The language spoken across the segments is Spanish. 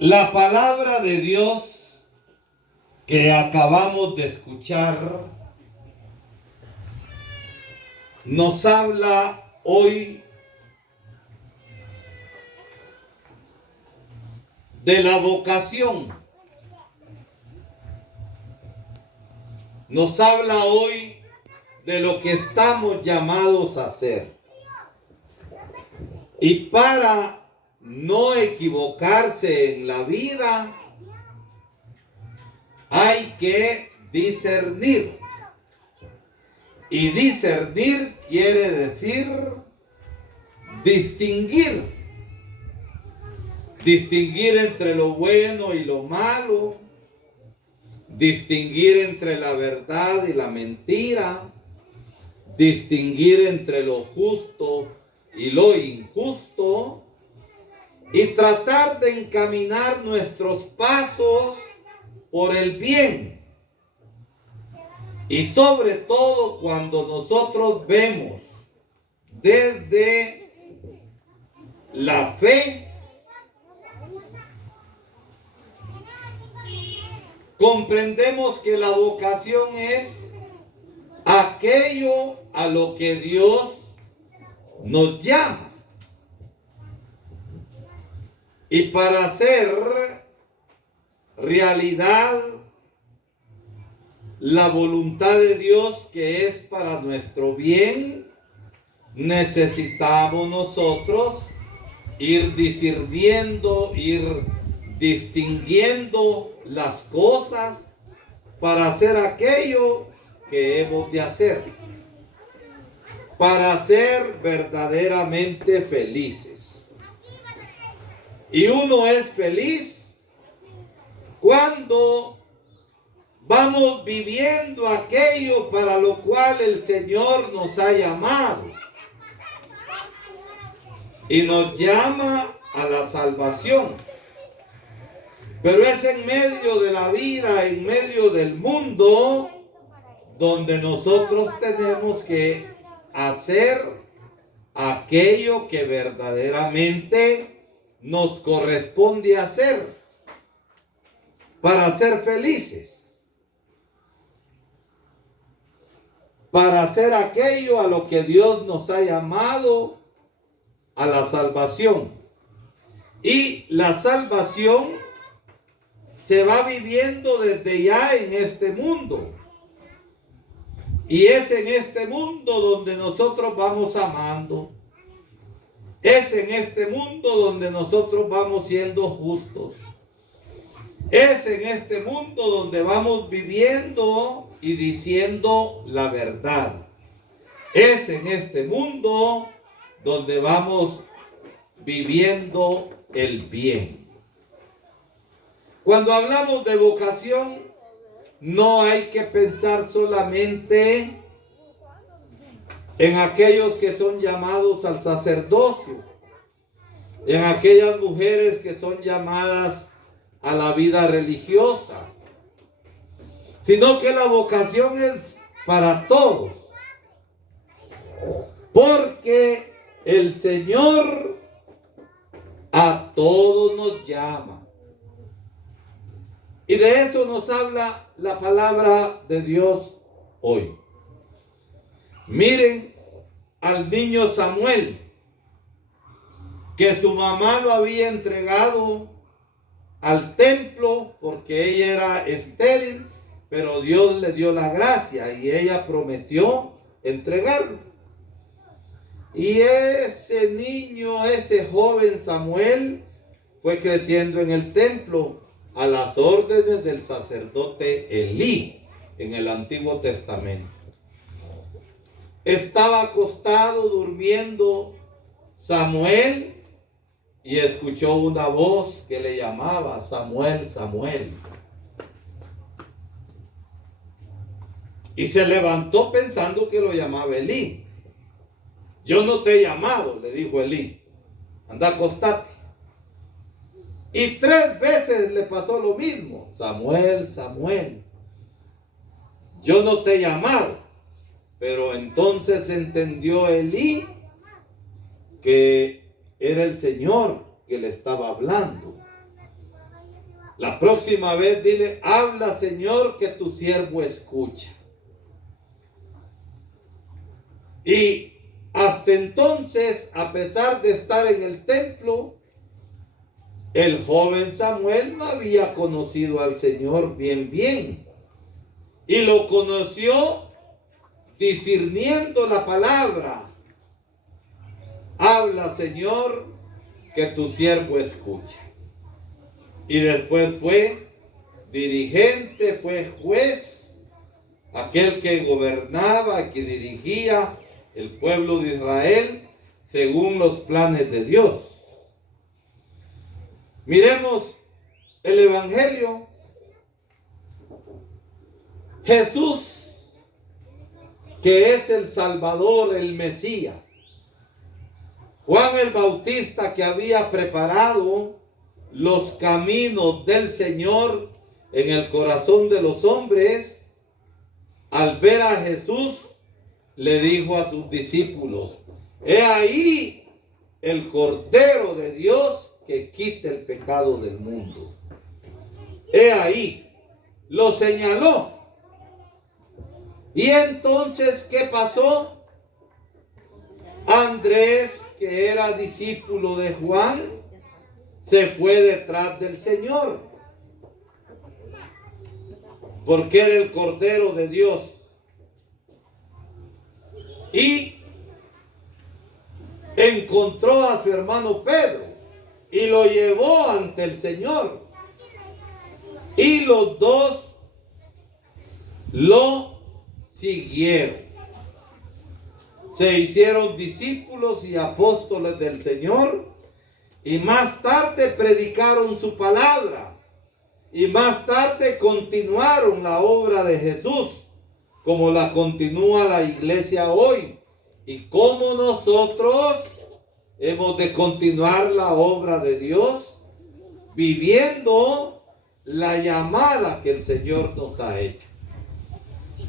La palabra de Dios que acabamos de escuchar nos habla hoy de la vocación. Nos habla hoy de lo que estamos llamados a hacer. Y para no equivocarse en la vida, hay que discernir. Y discernir quiere decir distinguir. Distinguir entre lo bueno y lo malo. Distinguir entre la verdad y la mentira. Distinguir entre lo justo y lo injusto. Y tratar de encaminar nuestros pasos por el bien. Y sobre todo cuando nosotros vemos desde la fe, comprendemos que la vocación es aquello a lo que Dios nos llama. Y para hacer realidad la voluntad de Dios, que es para nuestro bien, necesitamos nosotros ir discerniendo, ir distinguiendo las cosas para hacer aquello que hemos de hacer, para ser verdaderamente felices. Y uno es feliz cuando vamos viviendo aquello para lo cual el Señor nos ha llamado. Y nos llama a la salvación. Pero es en medio de la vida, en medio del mundo, donde nosotros tenemos que hacer aquello que verdaderamente nos corresponde hacer para ser felices. Para hacer aquello a lo que Dios nos ha llamado, a la salvación. Y la salvación se va viviendo desde ya en este mundo. Y es en este mundo donde nosotros vamos amando. Es en este mundo donde nosotros vamos siendo justos. Es en este mundo donde vamos viviendo y diciendo la verdad. Es en este mundo donde vamos viviendo el bien. Cuando hablamos de vocación, no hay que pensar solamente en aquellos que son llamados al sacerdocio, en aquellas mujeres que son llamadas a la vida religiosa, sino que la vocación es para todos, porque el Señor a todos nos llama. Y de eso nos habla la palabra de Dios hoy. Miren al niño Samuel, que su mamá lo había entregado al templo porque ella era estéril, pero Dios le dio la gracia y ella prometió entregarlo. Y ese niño, ese joven Samuel, fue creciendo en el templo a las órdenes del sacerdote Elí en el Antiguo Testamento. Estaba acostado durmiendo Samuel y escuchó una voz que le llamaba: Samuel, Samuel. Y se levantó pensando que lo llamaba Elí. Yo no te he llamado, le dijo Elí. Anda, acostate. Y 3 veces le pasó lo mismo. Samuel, Samuel. Yo no te he llamado. Pero entonces entendió Elí que era el Señor que le estaba hablando. La próxima vez dile, habla Señor, que tu siervo escucha. Y hasta entonces, a pesar de estar en el templo, el joven Samuel no había conocido al Señor bien. Y lo conoció discerniendo la palabra. Habla Señor, que tu siervo escucha. Y después fue dirigente, fue juez, aquel que gobernaba, que dirigía el pueblo de Israel según los planes de Dios. Miremos el Evangelio. Jesús, que es el Salvador, el Mesías. Juan el Bautista, que había preparado los caminos del Señor en el corazón de los hombres, al ver a Jesús, le dijo a sus discípulos, he ahí el Cordero de Dios que quita el pecado del mundo. He ahí, lo señaló. Y entonces, ¿qué pasó? Andrés, que era discípulo de Juan, se fue detrás del Señor, porque era el Cordero de Dios. Y encontró a su hermano Pedro y lo llevó ante el Señor. Y los dos lo siguieron. Se hicieron discípulos y apóstoles del Señor, y más tarde predicaron su palabra, y más tarde continuaron la obra de Jesús, como la continúa la iglesia hoy, y como nosotros hemos de continuar la obra de Dios, viviendo la llamada que el Señor nos ha hecho.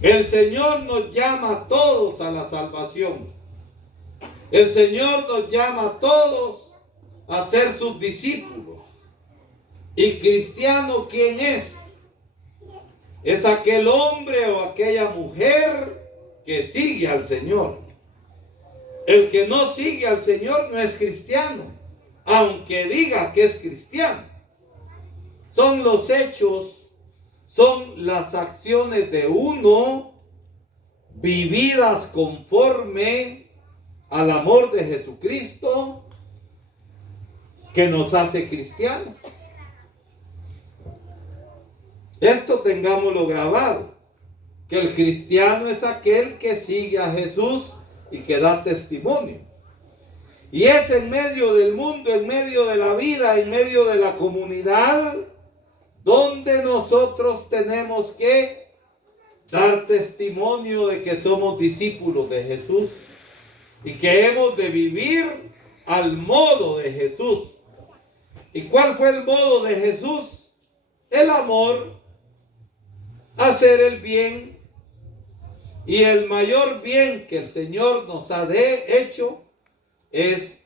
El Señor nos llama a todos a la salvación. El Señor nos llama a todos a ser sus discípulos. ¿Y cristiano quién es? Es aquel hombre o aquella mujer que sigue al Señor. El que no sigue al Señor no es cristiano, aunque diga que es cristiano. Son los hechos, son las acciones de uno vividas conforme al amor de Jesucristo que nos hace cristianos. Esto tengámoslo grabado, que el cristiano es aquel que sigue a Jesús y que da testimonio. Y es en medio del mundo, en medio de la vida, en medio de la comunidad, donde nosotros tenemos que dar testimonio de que somos discípulos de Jesús y que hemos de vivir al modo de Jesús. ¿Y cuál fue el modo de Jesús? El amor, hacer el bien, y el mayor bien que el Señor nos ha hecho es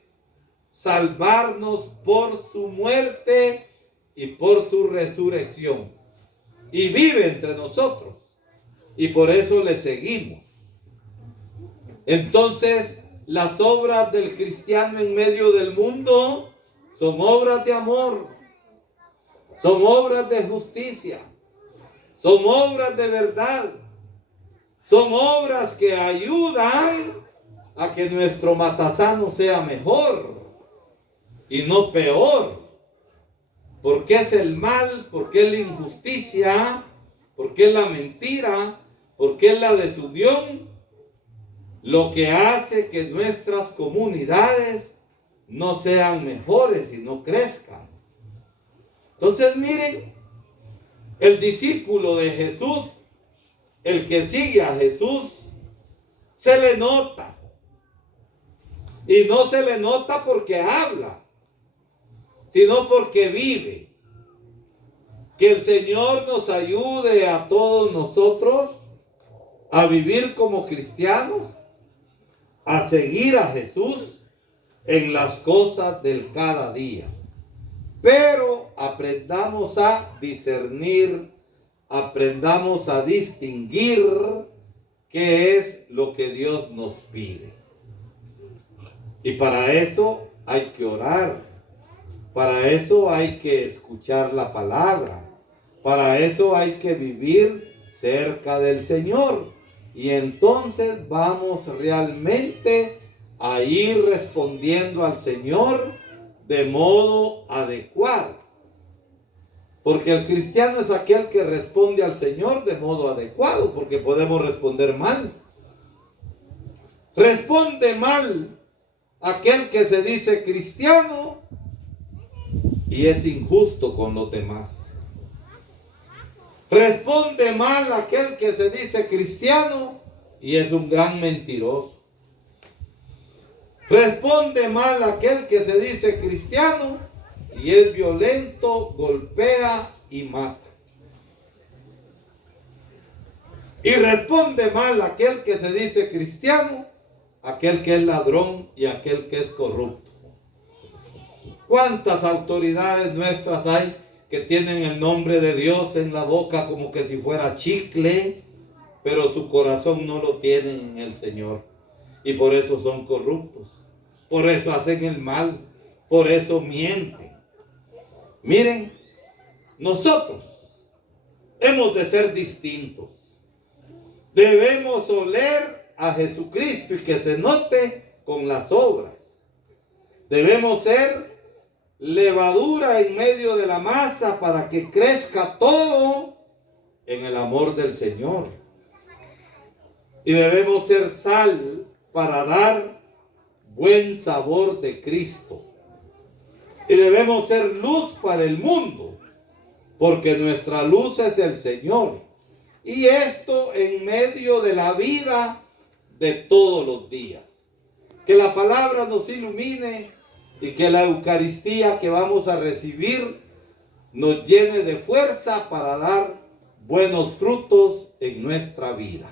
salvarnos por su muerte y por su resurrección. Y vive entre nosotros. Y por eso le seguimos. Entonces, las obras del cristiano en medio del mundo son obras de amor. Son obras de justicia. Son obras de verdad. Son obras que ayudan a que nuestro matasano sea mejor y no peor. Porque es el mal, porque es la injusticia, porque es la mentira, porque es la desunión, lo que hace que nuestras comunidades no sean mejores y no crezcan. Entonces miren, el discípulo de Jesús, el que sigue a Jesús, se le nota. Y no se le nota porque habla, sino porque vive. Que el Señor nos ayude a todos nosotros a vivir como cristianos, a seguir a Jesús en las cosas del cada día. Pero aprendamos a discernir, aprendamos a distinguir qué es lo que Dios nos pide. Y para eso hay que orar, para eso hay que escuchar la palabra, para eso hay que vivir cerca del Señor. Y entonces vamos realmente a ir respondiendo al Señor de modo adecuado. Porque el cristiano es aquel que responde al Señor de modo adecuado, porque podemos responder mal. Responde mal aquel que se dice cristiano y es injusto con los demás. Responde mal aquel que se dice cristiano y es un gran mentiroso. Responde mal aquel que se dice cristiano y es violento, golpea y mata. Y responde mal aquel que se dice cristiano, aquel que es ladrón y aquel que es corrupto. ¿Cuántas autoridades nuestras hay que tienen el nombre de Dios en la boca como que si fuera chicle, pero su corazón no lo tienen en el Señor? Y por eso son corruptos, por eso hacen el mal, por eso mienten. Miren, nosotros hemos de ser distintos. Debemos oler a Jesucristo y que se note con las obras. Debemos ser levadura en medio de la masa para que crezca todo en el amor del Señor. Y debemos ser sal para dar buen sabor de Cristo. Y debemos ser luz para el mundo, porque nuestra luz es el Señor. Y esto en medio de la vida de todos los días. Que la palabra nos ilumine y que la Eucaristía que vamos a recibir nos llene de fuerza para dar buenos frutos en nuestra vida.